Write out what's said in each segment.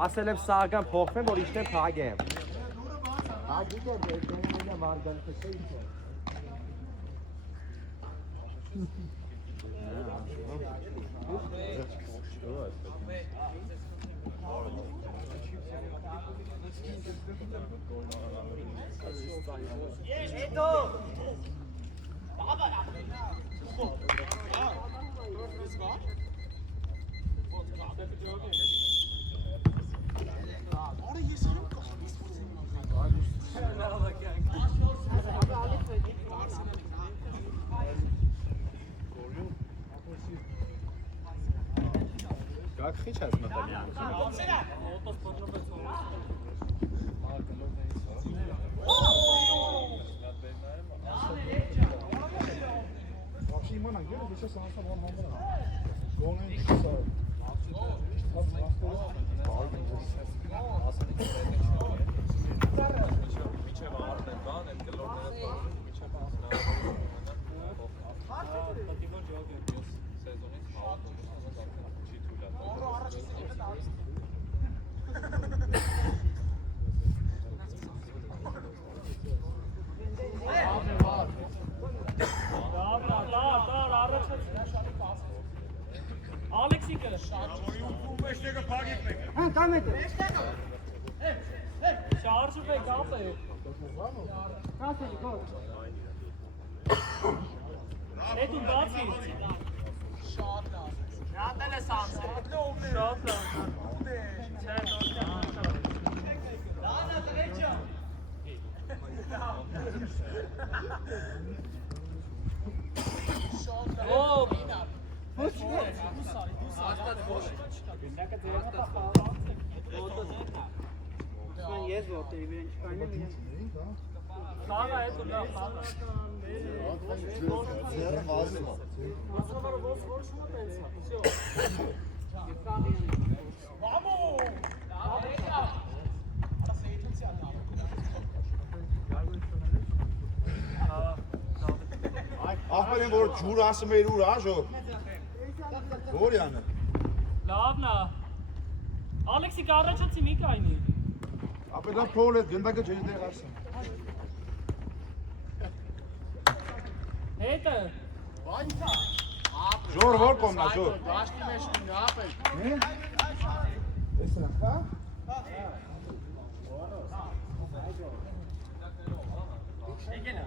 Ասել եմ սաղական փոխվեմ, որ իշտեմ փագեմ։ Գիտեմ, դենամենա մարգալիքը չէ ինչ է։ Как сейчас Наталья? Вообще ему на деле сейчас она сама мама. Голый все. Ալեքսիկը մեջտեղը փագեք մեկ։ Հա, կամ է։ շարժում եք ապ է։ Կասել, գոհ։ Այդ ու բացի։ Շատ լավ։ Ռատել է սանսը։ Շատ լավ։ Լանա դրեջա։ Օ, Ոչ, ես ոտերի վրան չկայնեմ իրեն։ խաղա է դու լավ խաղա։ Ձերը մազում է։ Մասնավոր ոնց որ շուտ տենց։ Всё։ Վամո։ Ախպեր են որ ջուր ասում էր ուր աժո։ Գորյանը։ Լավն է։ Ալեքսիկ առաջացի մի կայնի։ Ապա դա փոլ է գնդակը չէ դեր ասում։ Հետը։ Ժոր որ կոմնա ժոր։ Դաշտի մեջ լինի ապել։ Հե։ Էսա, հա։ Եկենա։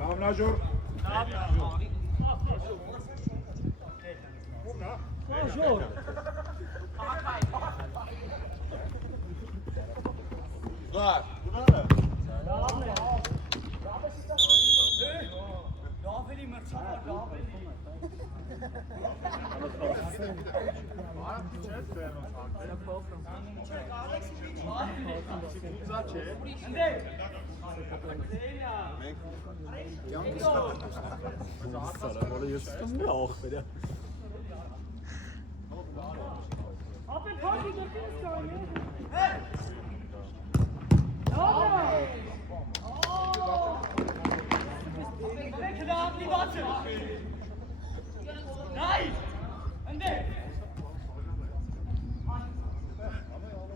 Լավնա ժոր։ Ժոր։ Գար։ Լավն է։ Դավելի մրցավար դավելի։ Ապել փակի դրտից կայնի։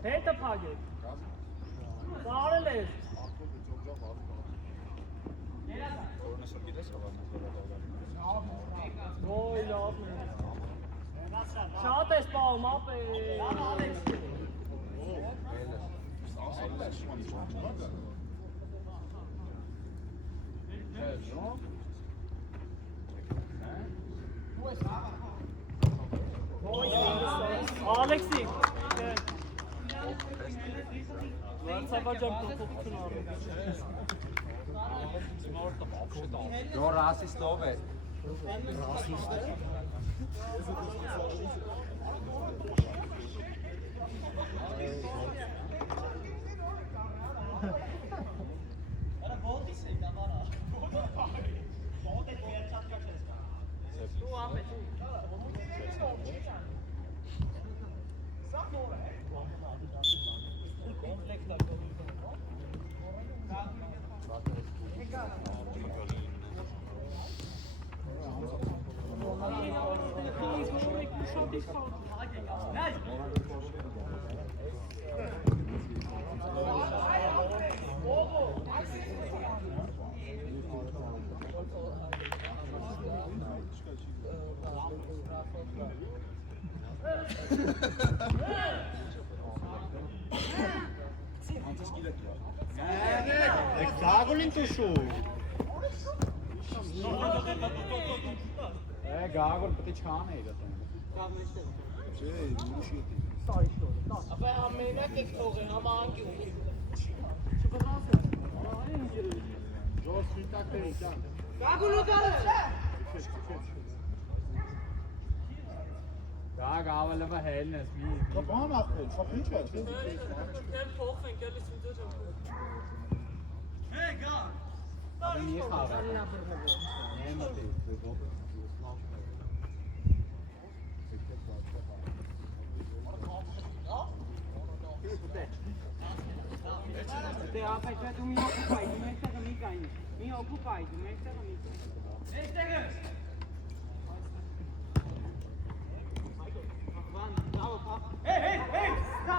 Հետը փագեք։ Կարել ես։ Ոյ լավն է։ Շատ ես պահում ապ է։ Ալեքսիկ։ Վարսավաջան փոփոխություն արել։ Դու ռասիստով ես։ Գագոլին տուշու։ Գագոլ պետք է չանեի դա։ Չէ, ուրիշի։ Ապա ամենակ եք թողել, համա անկյուն։ Ժոս ֆիտակտերի ջան։ Գագուլու դարը։ Գագ ավելը հելն ես մի։ Բան ախպել, շապ ինչ է։ Դեր փոխենք, էլի սուտը։ Հե, գա։ Մի խաղա։ Te apai tu mi occupai, tu mi stai mica in. Mi occupai, tu mi stai mica. Ehi, Stege! Bravo, papa. Ehi! Bravo.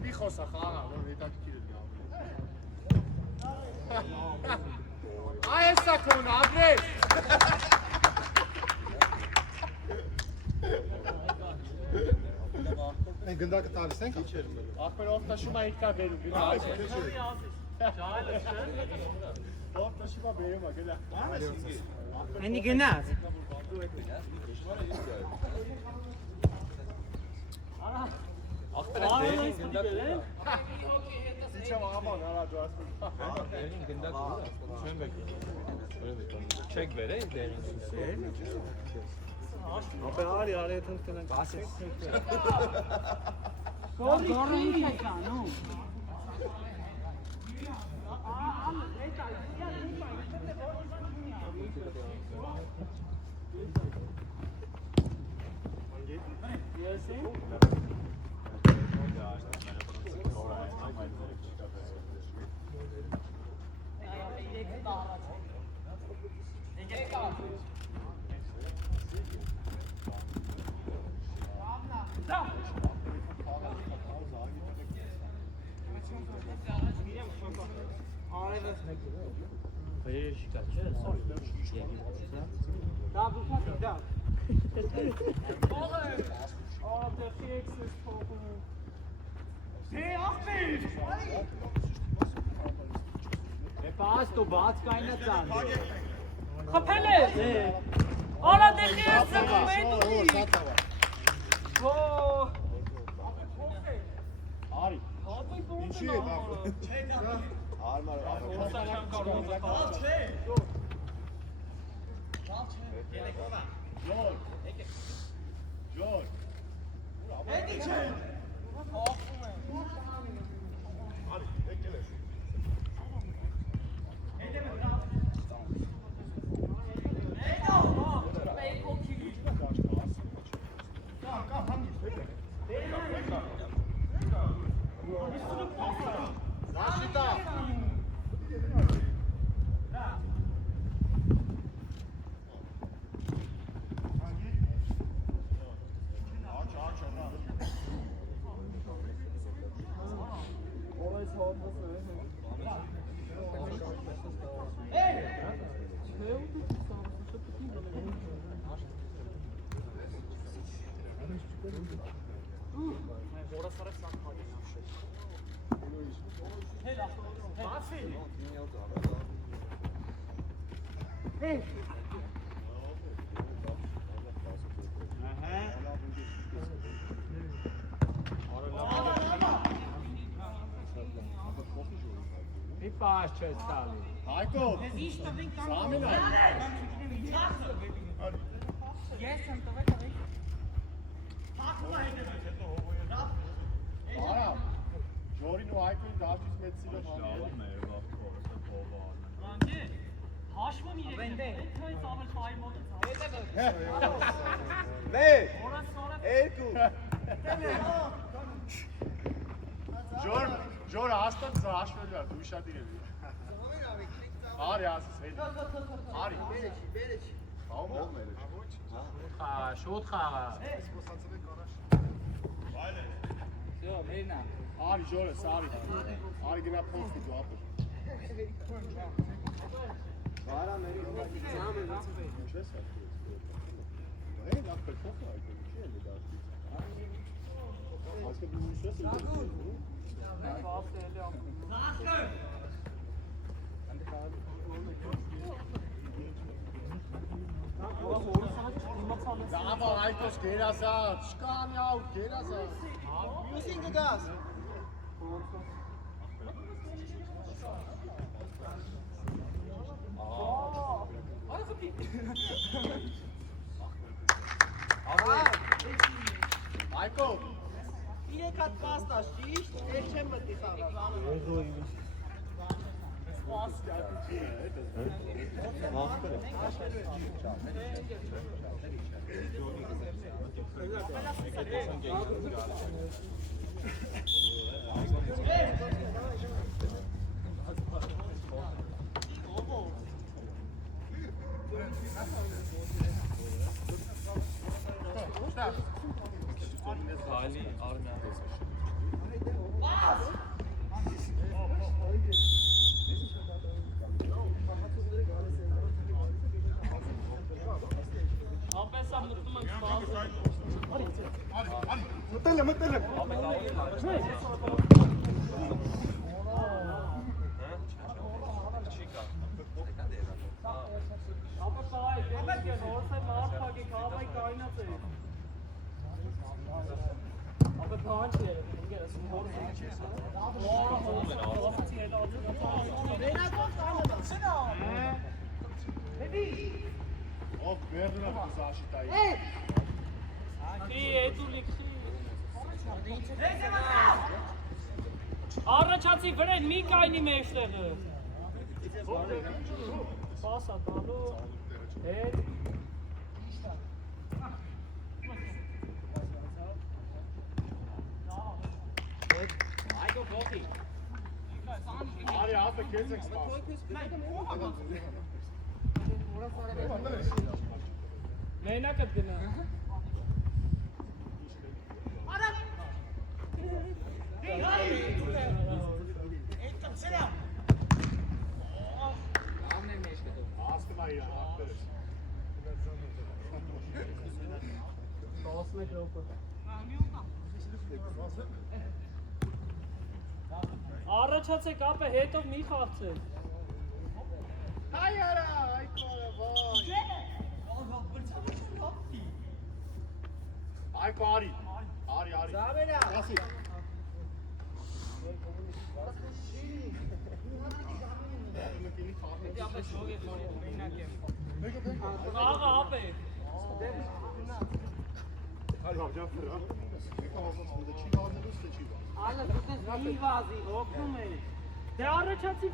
Մի խոսա խաղա, որ հետաքրքիր է գալու։ Այ էսա քուն, ագրես։ Են գնդակը տալիս ենք իջեր։ Ախպեր օֆտաշումա ինքա բերում, գնա։ Օֆտաշումա բերում, գնա։ Any gnas. Check vereyim de. Abi ağır ağır tanıtın gazet. Corre in no. Da, bu kadar da. Oh, der Felix ist Pokémon. Hey, Achmed! Pass, du warst keine Zahn. Kapelle! Ola, der Felix ist Pokémon! Oh! Արի։ Ինչի է դա։ Արմար, Ջոր։ Ջոր։ Հետի չէ։ Արի, եկել ես։ Մի պահ չես տալի։ Հայկո, Սամինա։ Ես եմ տվել տվել։ Արա, Ժորին ու Հայկոյին դաշտից մեծ սիրով հանդիել։ Հաշվում իրեն, թույց ավել խայի մոտից։ Մեր, Որս սորը երկու։ Ժորը հաստատ սա հաշվելու է, դու շատ իրել։ Արի ասես, հետ։ Արի։ Բերեչի։ Բաղում ով մեր է։ շուտ խաղա։ Արի Ժորը, սարի։ Արի գնա փոստի դու ապր։ Բարա մերի Ինչ ես հատկի։ Հեն ապր փոստը այդը, չի է դաշտից։ Ասկը դու ինչ ես Դավա այդպես գերասած, չկան яв, գերասած։ Մյուսին կգաս։ Այկո, 3 հատ պաստա շիշտ, ես չեմ մտի խաղալ։ Այլի արմյան։ Ապես ամ մտնում ենք սպասել։ մտել եմ։ Ապա սաղայ, դեմեք են, որս է մարդ պակի կավայ կայնած է։ Ապա պահան չի երև, ինգերս, որս է։ Ով բերնա զաշիտայի։ Քի էտուլի քի։ Առաջացի վրեն մի կայնի մեջտեղը։ Պասա տալու։ Հետ։ Այգո գոթի։ Արի հատը քեզ եք սպասում։ Մենակը գնա։ Աստմա իր հատերս։ 11 րոպե։ Առաջացեք ապը հետով մի խաղցեք։ Հայ արա, այկո արա, վայ։ Այկո արի, արի։ Զավերա։ Ասի։ Աղա ապե։ Հայ բավջան ֆրա։ Եկա ասած մոդը չի վազելուց թե չի վազ։ Ալը դուք մի վազի, օգնում են։ Դե առաջացի։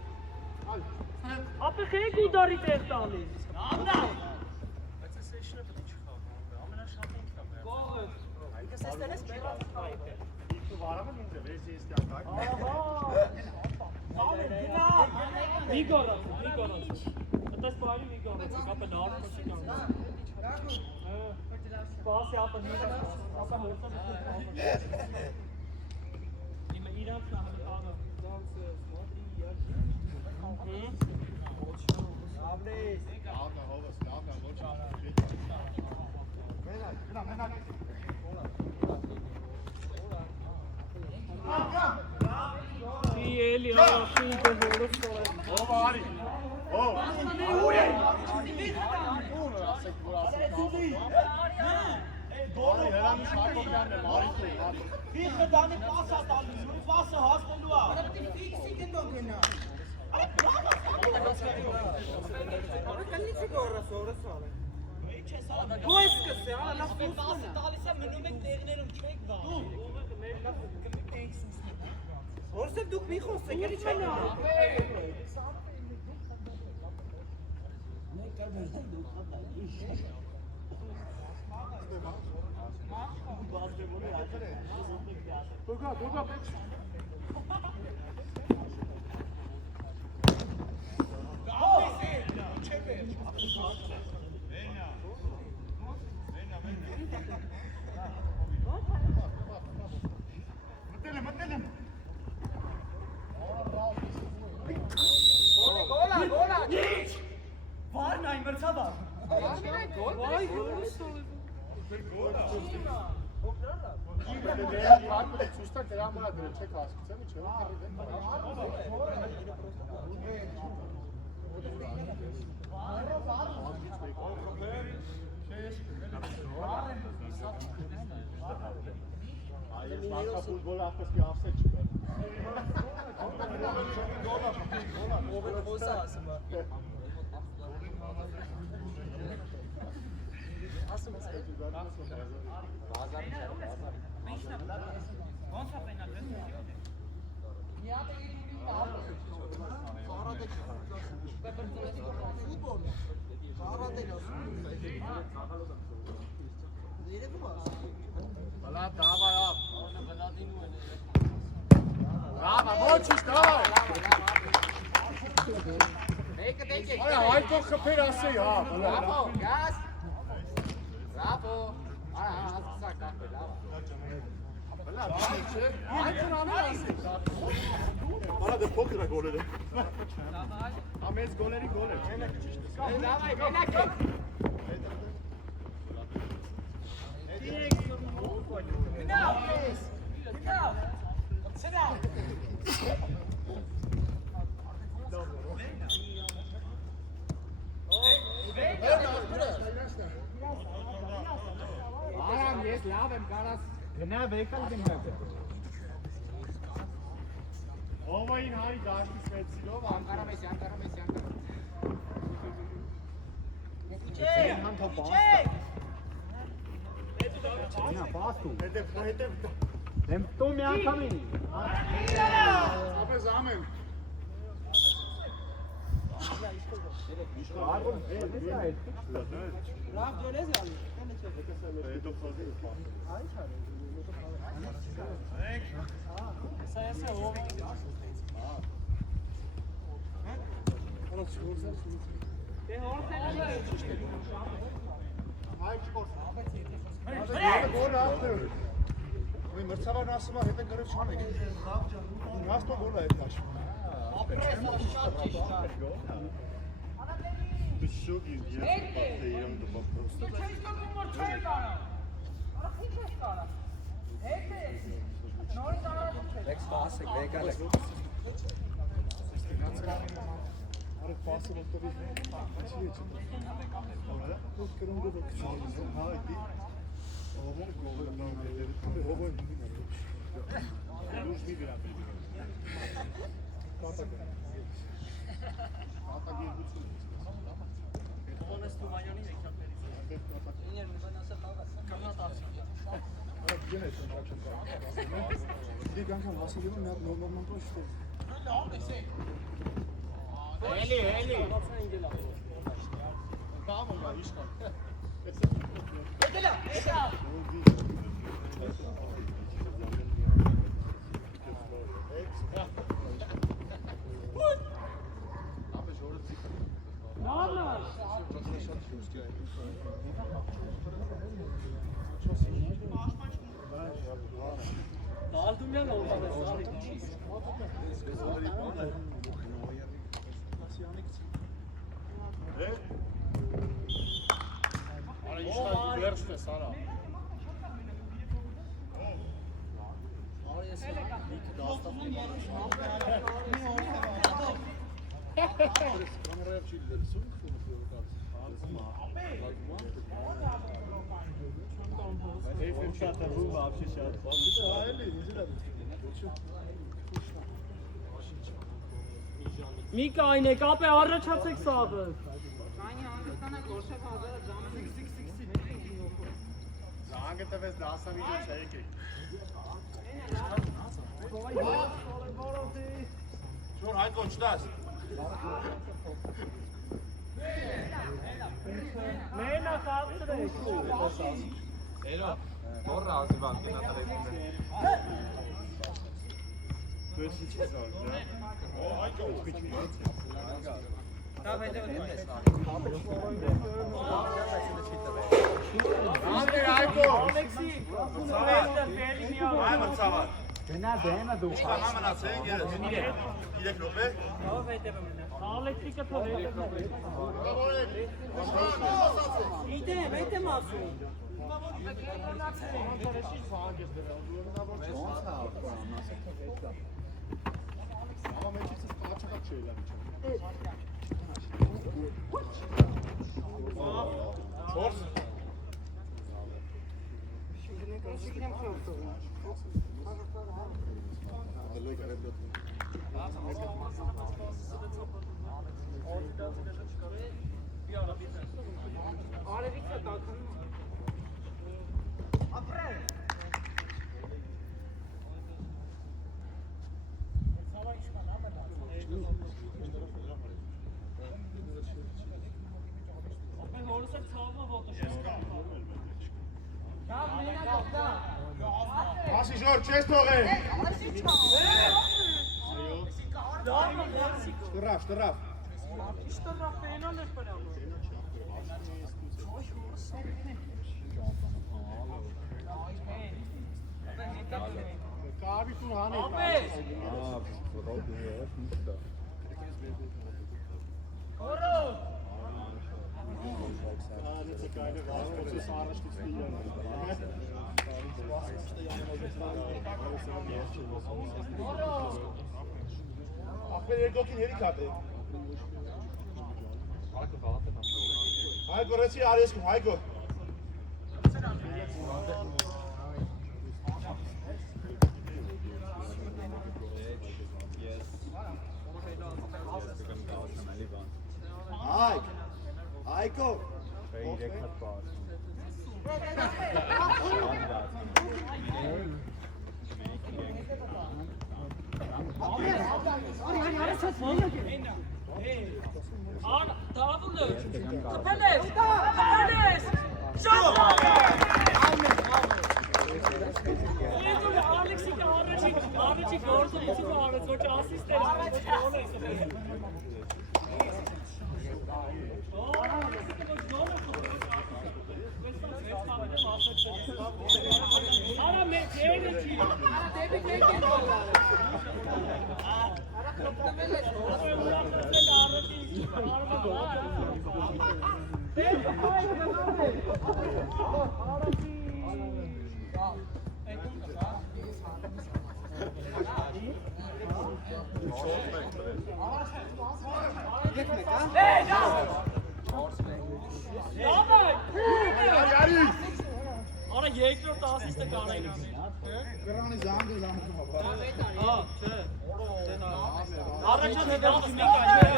Ապե խեք ու դարի տեղ տալիս։ Ամնա։ Բայց այս սեշնը պետք է չխաղա, ամենաշատը ինքն է։ Կողը։ Ինքս էստեղ ես բերա։ Իքու վարամը ինձ է, վեզի ես կյակակ։ Մի գորած։ Այդպես պահի մի գորած, ապը նարդ կոչի կան։ Սպասի ապը նիրը, ապը հորսան։ Իմը իրանց նահը, աղը։ Էլի արախի դհորը ստորը։ Ով արի։ Ով։ Դորի հրանից Հակոբյանն է, Մարիկը։ Ֆիքը դանի պասա տալիս, ուրիշ պասը հասնելու է։ Արա դի ֆիքսի գնո գնա։ Արա բաղա Կնիցի գորը սորը սորը։ Ինչ ես ալա։ Դու ես կսե, ալա լավ Պասը տալիս է մնում եք տեղներում չեք գա։ Որսև դուք մի խոսեք, էլի չեն Վարն այն մրցավար։ Վայ, գորը սորը։ Հարկը ցույց տա դրա համար դրել չեք հասկացել, չէ՞ Այս մակա ֆուտբոլ ասպեսի ավսետ չկա։ Ովը ասում է։ Bravo, moçis, давай! Olha, vai com o campeão assim, ó. Bravo, gaz. Bravo. Saca, Bana da poker golü de. Ahmet golleri golü. Давай, Белаков. Sit down. Aram, yes, laven, karas. Gna vehicle gna. Ovayın hay daşlı svetsilov. Ankara Messi. Çek. Hedef. Դու մի անգամին։ Ապե զամեն։ Bravo, Jolez yani. Hedef fazla. Gol attı. Mırçavar nasıl var? Hep garip çıkmadı. Nasıl gol attı? Bu çok iyi bir yer. Next pass, Vega. Are pasă mă tot bine. Ce e? Nu cred că Haydi. Oğlum gol lan dedi. Oğlum Luz mi biraz. Ata gel lütfen. Ona stumayoni ne kaperi. İner mi bana sakal. Kanat atsın. Ara gene sen kaçın. Bir kanka nasıl yiyor ne normal işte. Eli. Tamam lan iş kal. Aldım ya oldu. Արա ինչ վերջն է Սարա։ Մի կայնեք, ապե առաջացեք սաղը։ Կանի հանգստանա գործը հազարը ժամը Զանգը տվեց 10 վիդեո չեկեք։ Շուր հայ կոչտաս։ Մենա խաղցրեք։ Էրո, որը ազիվան կինատարեցին է։ Դες ինչ ես անում, հա։ Այ կողմ քիչ Անդեր այգո։ Ալեքսի, սարեստը ֆերի մի Այ աղ։ մրցավար։ Գնա բեմը դու Ահա մնացեք, երես։ 3 րոպե։ Ով հետևը մնա։ Ալեքսի կթող հետևը։ Իդեմ, այդեմ ասում։ Ահա մեջից փաչակա չէ լավ իջա։ Ֆորս։ Արևիկը տականում։ Ապե հորսը ցավը ոտոշ։ Ասի ժոր, չես թողել։ Շտրավ, շտրավ։ Что Рафаэль es para Կավի տուն հանի։ Ապեր երկոքին հերի կատ է։ Հայգո ռեցի արեսկում, հայգո։ Հայգ, հայգո։ Ան դավուլը կփելես կփելես շոտ Այդուր Ալեքսի առաջի գործը իցու արեց ոչ ասիստեր Արա մեծ երը չի Արա դեպի կեկեն Արա երկրորդ ասիստը կանային Կրանի զանգը զանգում։ Հա, չէ Առաջան հետևից մի կա, չէ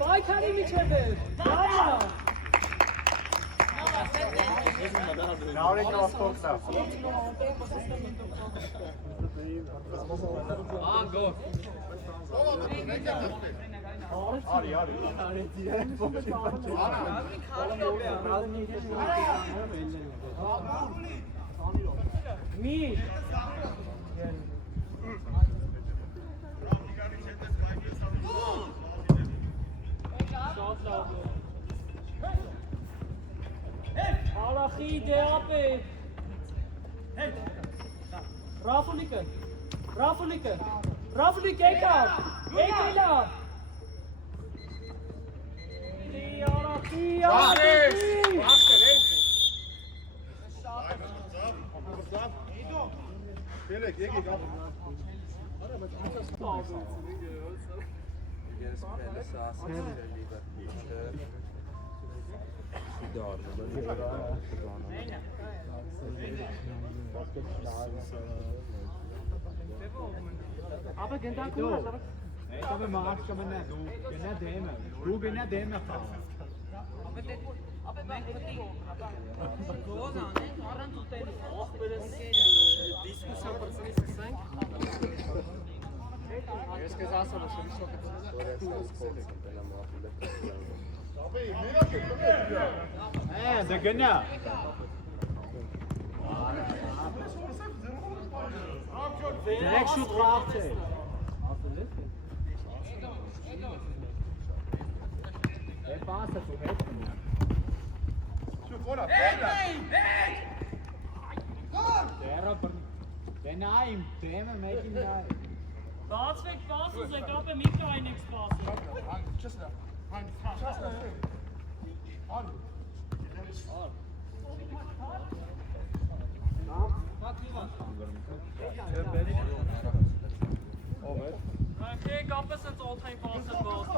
Բայքանի միջև է, դարյա Նավրեք ավտոքսա։ Անգո Արի, արի։ Մի Շատ լավ Արախի դեապ է Ռաֆուլիկը Rafalik եկավ։ Եկելա։ Felek, եկեք ապ։ Yes, pelle sas lieber. Aber genda cool. Aber mach schon mal nicht. Du gena dem. Du gena dem fahren. Aber mein Kollege. Großer, ne? Oran tutel. Diskussion personalized sank. Ես քեզ ասում եմ, շուտ Da gena. Direkt schon drauf. Der Pass hat so helfen. Der nein, Thema make him nein. Pass weg, pass, und ich habe mit kein nichts passen. Okay, gab es jetzt auch kein Pass im Pass.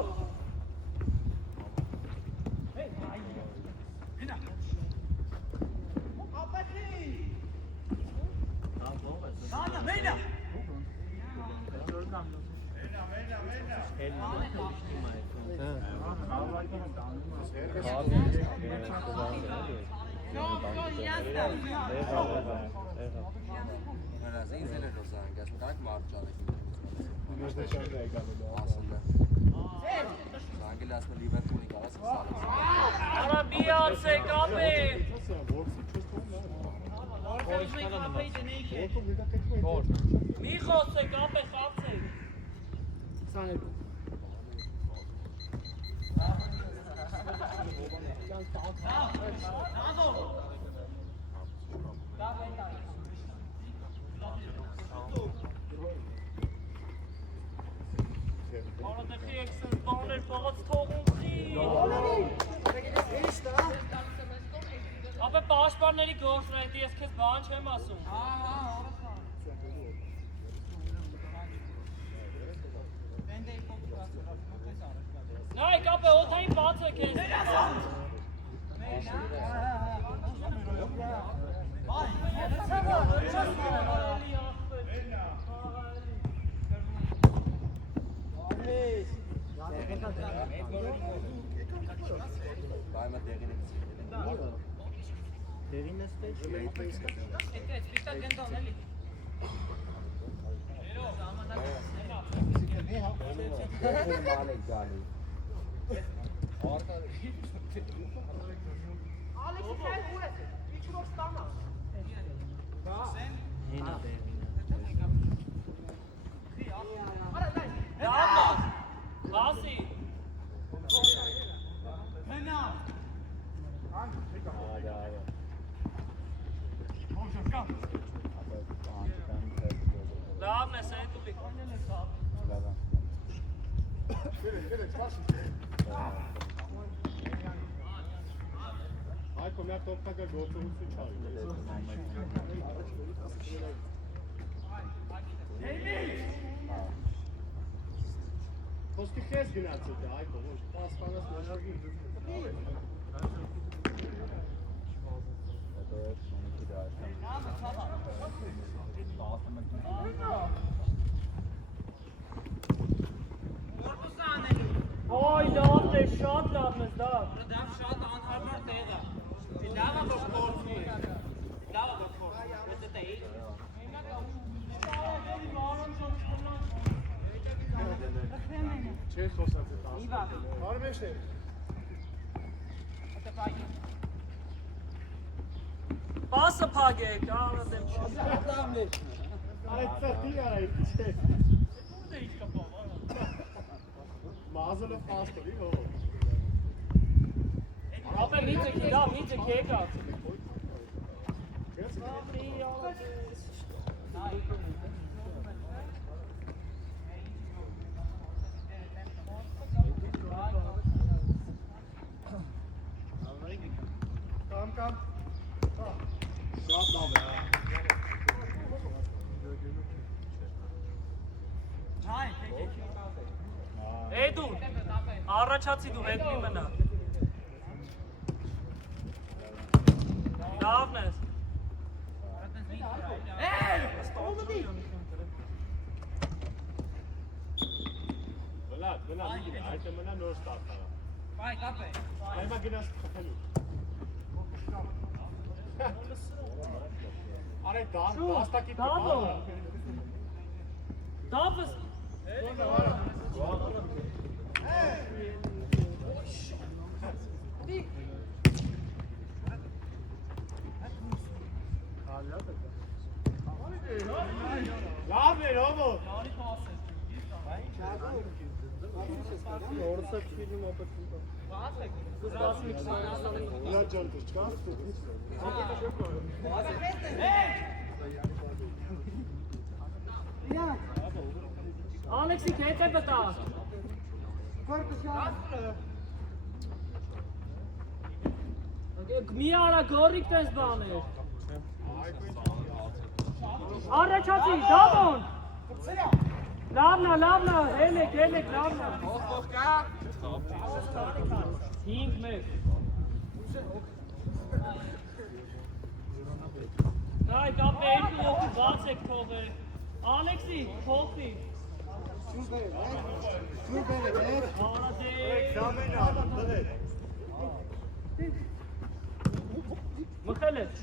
Arabia, se kapi! Micho, se kapi, chatse! Orada krijgsen ballen voor het Aber Bauspann nicht groß, weil die ist kein Bahnschirm so. Nein, ich glaube, auch kein Fahrzeug ist. Kom ja top taka gotovo su čali. Posti hes ginacite, ajko, može, pas panas može biti. Oi, laat de shot laat me daar. Daar shot aan haar tegen. Daar was het voor mij. Daar was het voor. Met de tijd. Čeho sam se tamo? Harbešte. Passa page, cara dem shot. Aj, sad ti, aj, čest. Mazele faster, wie hoch? Aber niet de keer. Շատ լավ է։ Էդու, առաջացի դու, հետ մի մնա։ Լավն ես։ Մնա, այդ մնա նոր ստարտա։ Վայ, կապ է։ Այմա գնաս խփելու։ Արե դաստակի Դավո։ Դավս։ Լավ է, Ռոմո։ Նա ջան դու չկա։ Ալեքսի քետ է բտա։ Մի արա գորիկ տես բաներ։ Առաջացի, Դավոն։ Լավնա, հելեք, լավնա։ Հինգ մեկ։ Այ կապ է երկու ոգու բաց եք թողել։ Ալեքսի, թողնի։ Մխել ես։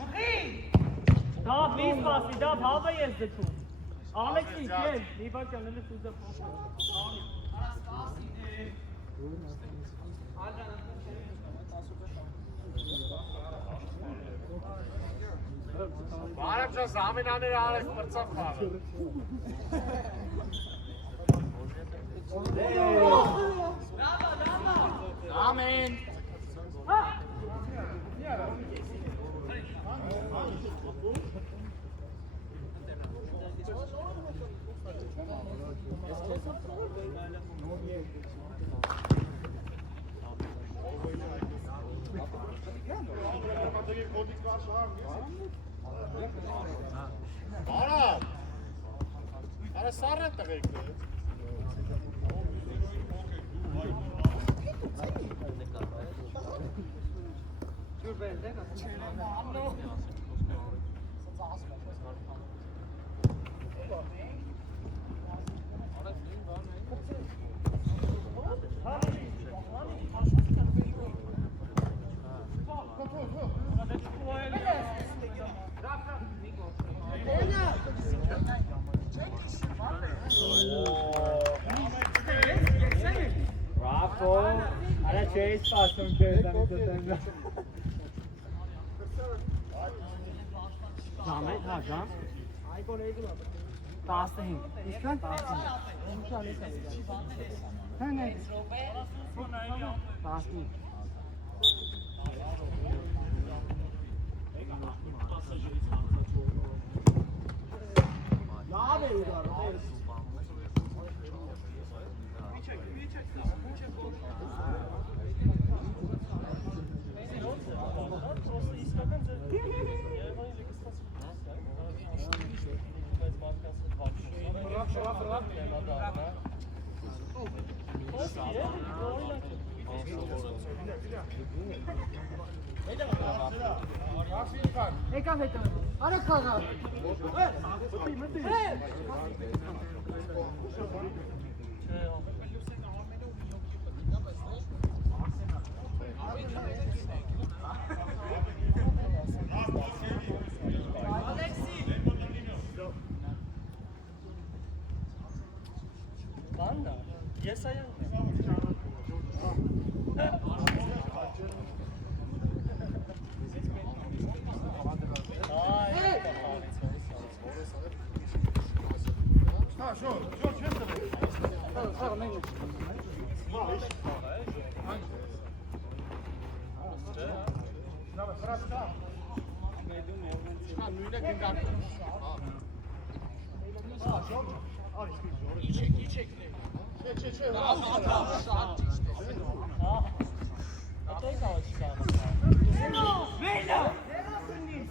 Դավ մի սպասի, դավ հավը ես դպում։ Ալեքսի, կեն, մի բակ յանել ես ուզը Բարև ջան, զամենաները արեք մրցավ խաղը։ Ամեն։ Արա սառը տղեկ է։ Bravo! Ara ce-ai spus un pic, dar nu te tăngă. Zahmet, ha, zahmet. Pasta hin. İşte? Pasta hin. Sen ne? Pasta hin. Եկա հետո։ Արա քաղա։ Մտի։ Բաննա, ես այա։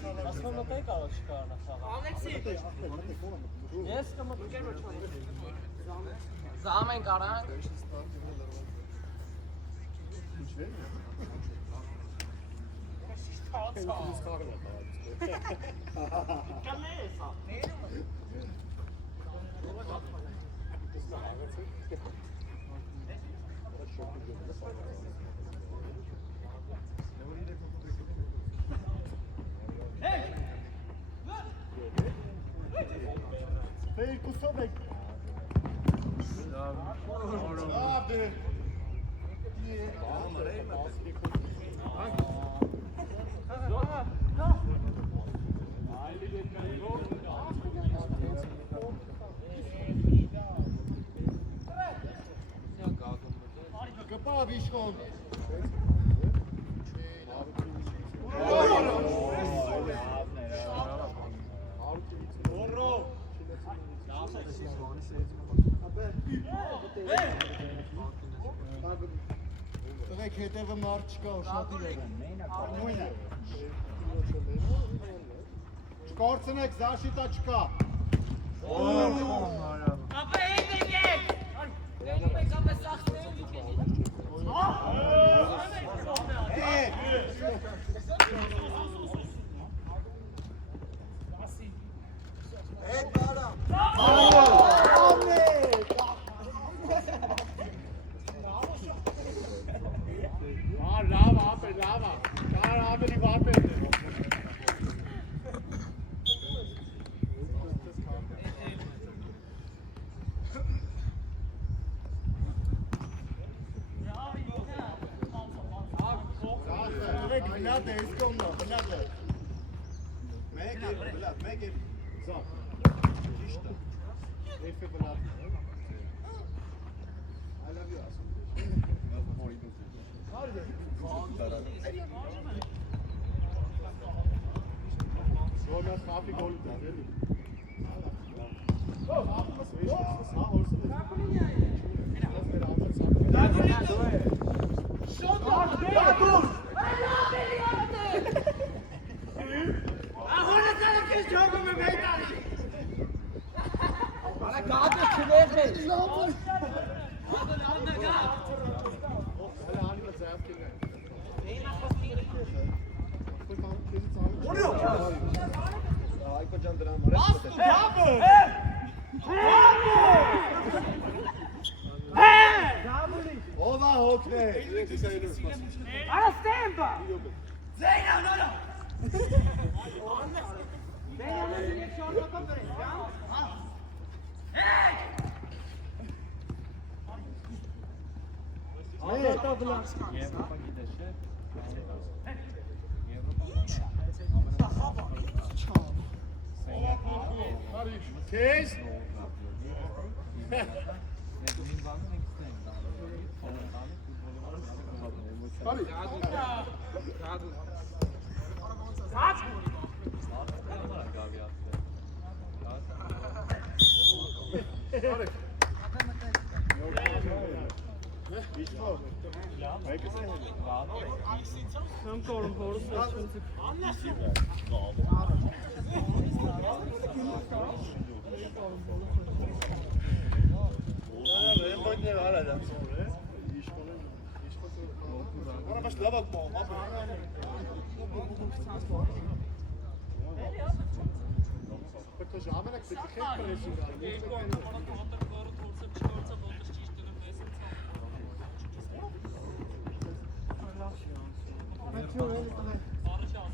Ասում եմ թե կարող չկարողանա խաղալ։ Ես կմտկեմ ոչ Զամ են կարանք։ Hey, Kusobek. Abi. Kapı abi iş oldu. Direkt հետևը մարդ չկա, շատ իրեն։ Նույնը։ Չկորցնեք, զաշիտա չկա։ Ապա եկեք։ Դենում եք ապա սախտել Հետ բարա։ Lava. Daar hebben die wapen. Benaderd, is kom nog, benaderd. Make it. Zo. Even benaderd. I love you. Gol met Gavi goal. Ova hokne. Ara stempa! Zeyna, no. Zeyna, direkt şorta konferans, ya? Kees.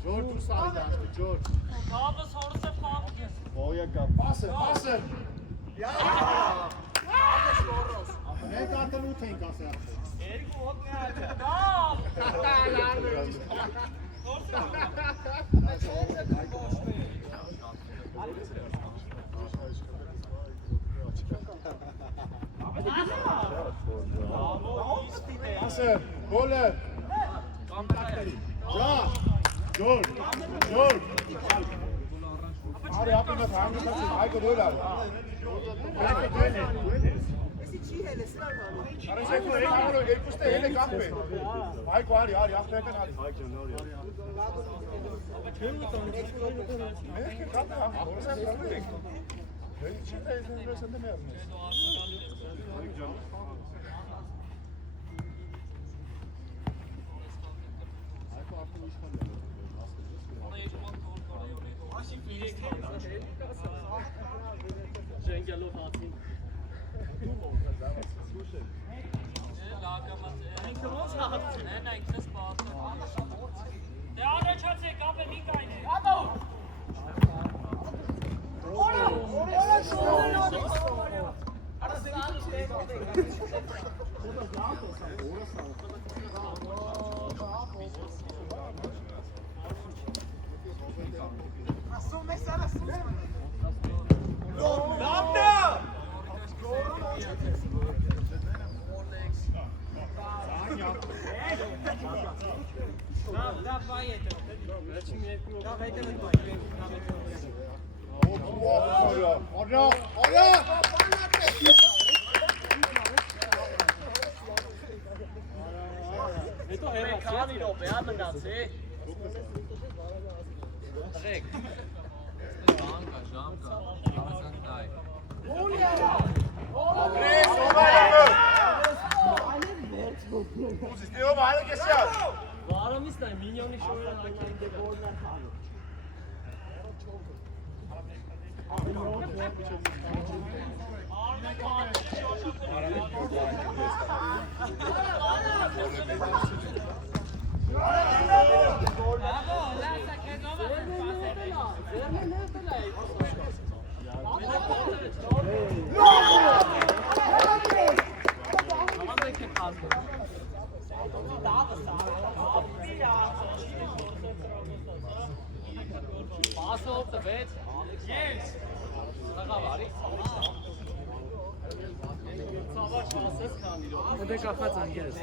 George, hoe sta je daar? George. Kabels horen ze van. Oh ja, passen. Ja! Nee, daar kan ook geen kast hebben. Passen, rollen. Ja, George. Ari, heb je nog hangen met zijn eigen rol uit? Արեցեք ու եկարո երկուստը հելը կապե։ Հայկ արի, ախպերքն արի։ Հայկ ջան, արի։ Մենք կապը հորսան կապենք։ Հենց չի դա ես ընդ մերնես։ Հայկ ջան։ Հայկ արդեն իշխան է։ Ժենգելով հացին։ Ինքը ոնց հացին են, ինքնս պահացին։ Դե առաջացեք, ապե մի կայն է։ Հետո հերացի րոպե ա մնացի։ Ղեք։ Ժամ կա։ Ապրես, ովայը։ Ուզիս դեով այլ կեսյալ։ Վարամիսն այն մինյոնի շորերը հակային դե բորնար խալու։ Pasă să vezi? Yes! Unde ca fața în ghez?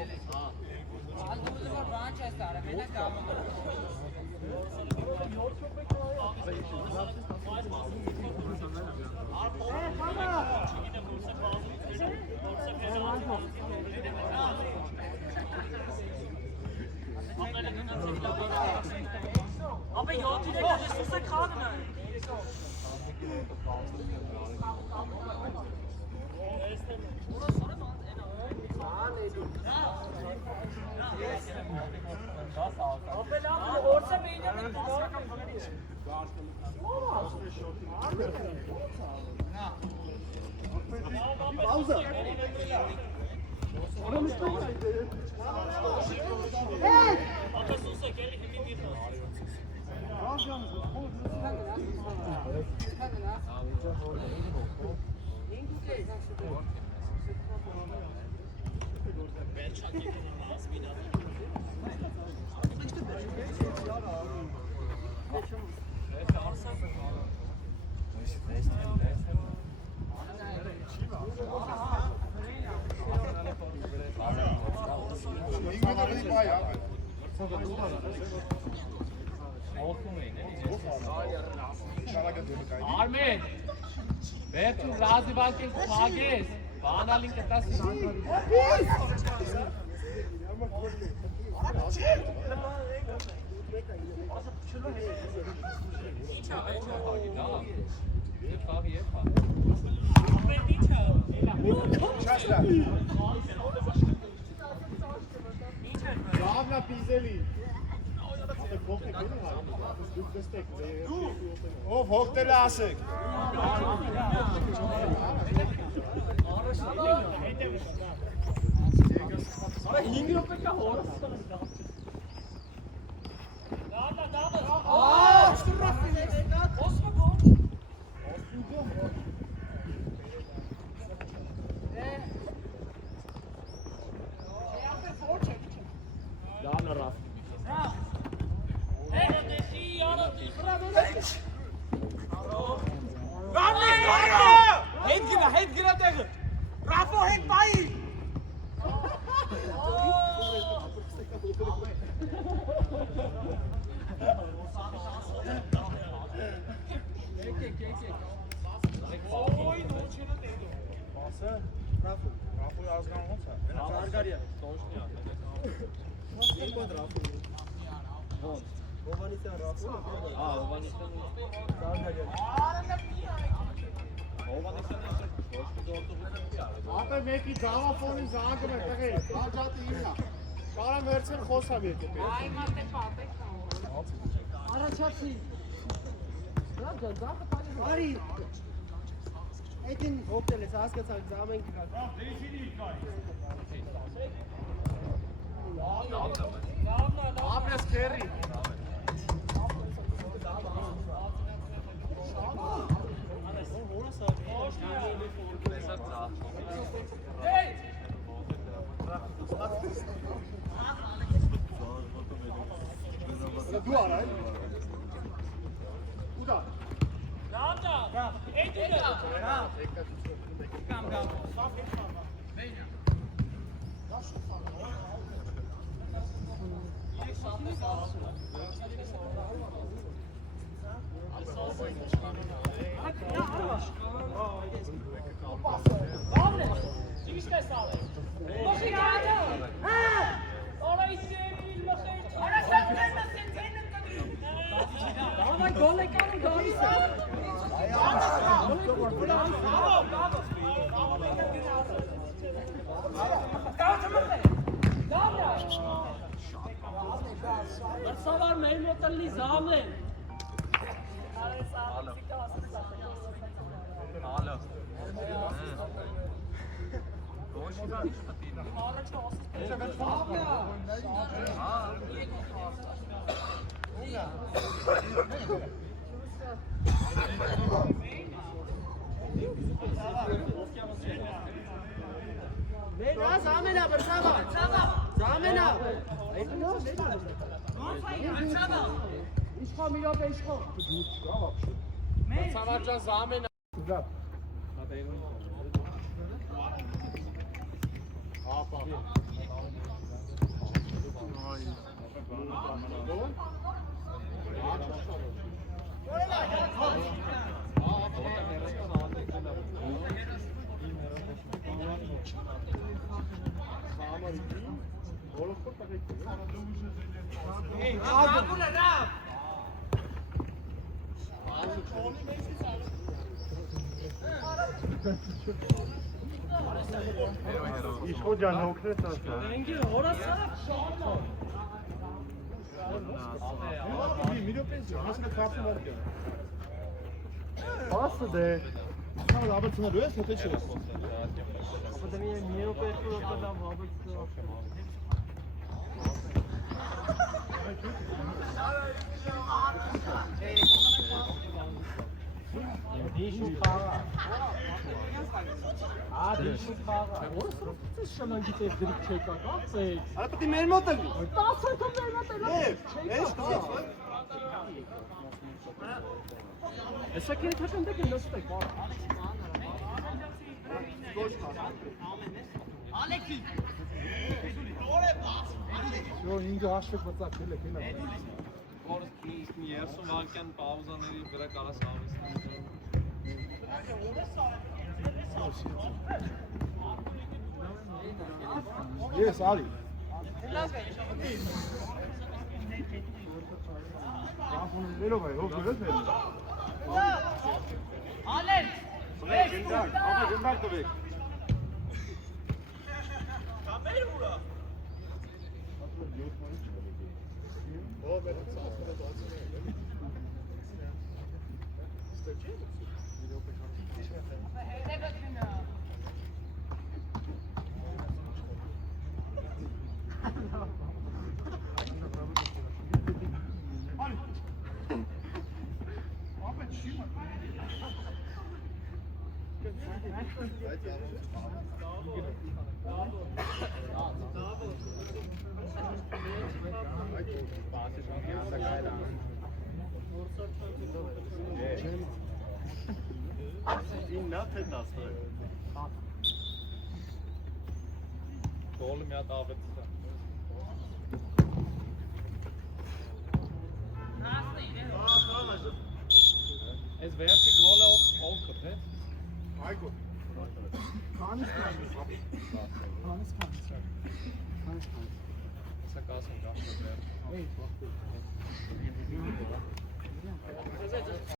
Abi yok direkt üstüne kalın. Orta beynine Pauza. Armin, wer tu Rasebalken Tages? Banalin das Ravna Pizeli. Of hokte lasik. Heet gina tegen. Rafa heet bij. Ռաֆոյի ազգան ոնց է։ Արգարիա։ Հովանեսյան Ռաֆոյը։ Հովանեսյան։ Արգարիա։ Ապա մեկի ձավաֆոնի զանգում է տղե, հաջատի իննա։ Կարամ վերցել խոսամ եկե պետք։ Այ մատե պապեք։ Առաջացի։ Զանգը տանի։ Արի։ Այդին հոկտել ես, հասկացա, զամեն կրակ։ Ապրես կերի։ Դու արա։ Ուդա։ Սավար մեր մոտալի զամեն։ Մենա զամենա բրսավա։ Զամենա։ Իշխա մի րոպե իշխա։ Սավարջան զամեն։ Ուդա։ Ապա։ Իշխո ջան հոգնես ասա։ Ընկեր հորացավ շարժ։ Մի րոպե հասնա քարտը վարդի։ Ասա դե։ Սա լավացնելու ես, հետո չի խոսել։ Ապա դե մի րոպե շուտ դամ հավաքցա։ Դիշու խաղա։ Դիշու խաղա։ Ո՞րս շնանգից է դրիկ չեկա, կացեք։ Արա պետք է մեր մոտ լինի։ 10 անգամ մեր մոտ է։ Էս կա։ Հեսա քեթական դե նստեք։ Ալեքսի։ Yo, ինքը հաշվեք մծակել եք, հենա։ Որս մի 30 վայրկյան պաուզաների վրա կարաս ավեսնել։ Yes, Ali. Velo vai, hop, velo vai. Ալեն։ Gendar, ապա gendar տվեք։ Գոլը մի հատ ավեցա։ Այս վերջի գոլը ով կտե։ Այգո։ Քանից